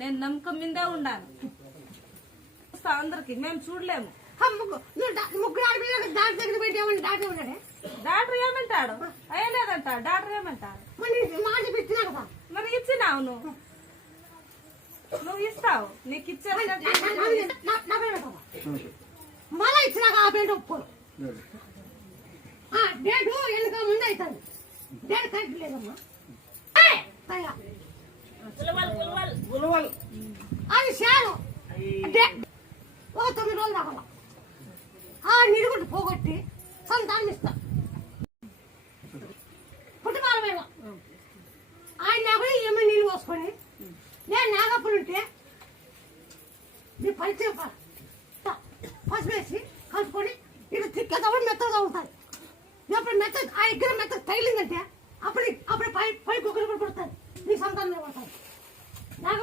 నేను నమ్మకం మీదే ఉన్నాను. అందరికి మేము చూడలేము. డాక్టర్ ఏమంటాడు? అయ్యలేదంట. డాక్టర్ ఏమంటాడు? మరి ఇచ్చినావు నువ్వు ఇస్తావు. నీకు ఇచ్చారు మళ్ళా ఇచ్చినాక ఆ పేరు ఒప్పుకోరు. డేటు ఎన్నిక ముందు అవుతుంది. డేట్ కరెక్ట్ లేదమ్మా. అది శాలు ఓ 9 రోజులు రావాల. ఆ నిరుగుడు పోగొట్టి సంతానం ఇస్తా. పుట్టుపాల మీద ఆయన నాకు ఏమైనా నీళ్ళు పోసుకొని నేను నాగప్పుడు ఉంటే నీ పరిచయం పసుపు వేసి కలుపుకొని ఇటు తిక్కేటప్పుడు మెత్తగా ఉంటుంది. ఎప్పుడు మెత్త ఆ దగ్గర మెత్త తగిలిందంటే అప్పుడు పై కుక్కలు పడుతుంది. నీ సంతానం పడుతుంది.